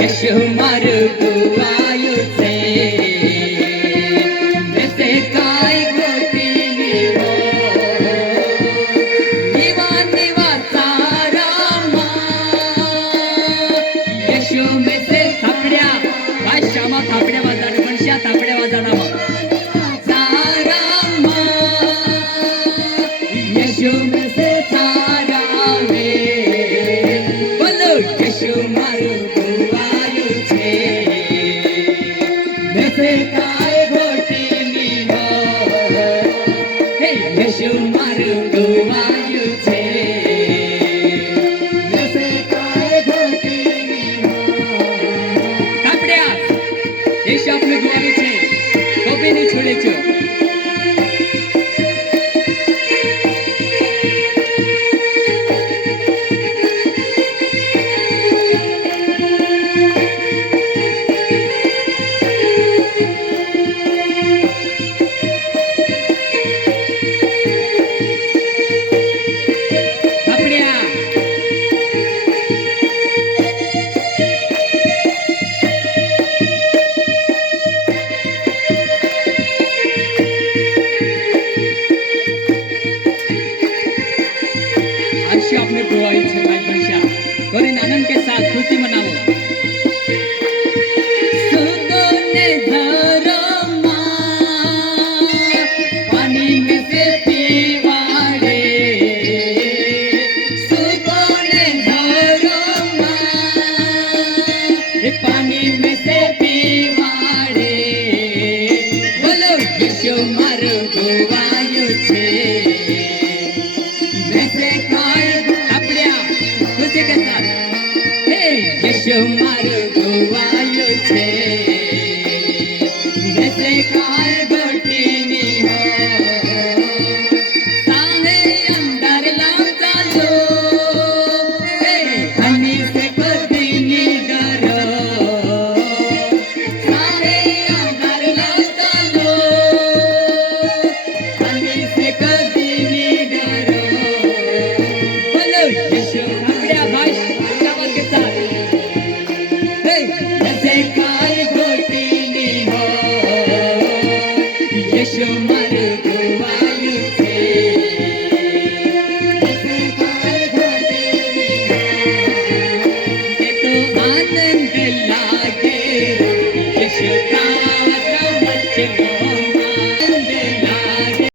यशो मार्गो आयो से जैसे काय गोपीनी हो निवा निवा सारामा यशो में से थापड्या काय श्यामा थापड्या वाजाड मनशा थापड्या वाजाडा सारामा यशो में से थारावे बोलो यशो मार्गो आयो छे जैसे काय गोपीनी हो हे यशो मार्गो आयो छे जैसे काय गोपीनी हो थापड्या यशो आपने गुआवे छे गोपीनी छोड़े छो आपने प्रोवाइड है भाई बंशा गौरी आनंद के साथ खुशी मनाओ सुगोने धरमा पानी में से पीवाड़े सुगोने धरमा पानी में से पीवाड़े बोलो यशो मार्गो आयो छे वैसे काय खुशी के साथ हे यशो मार्गो आयो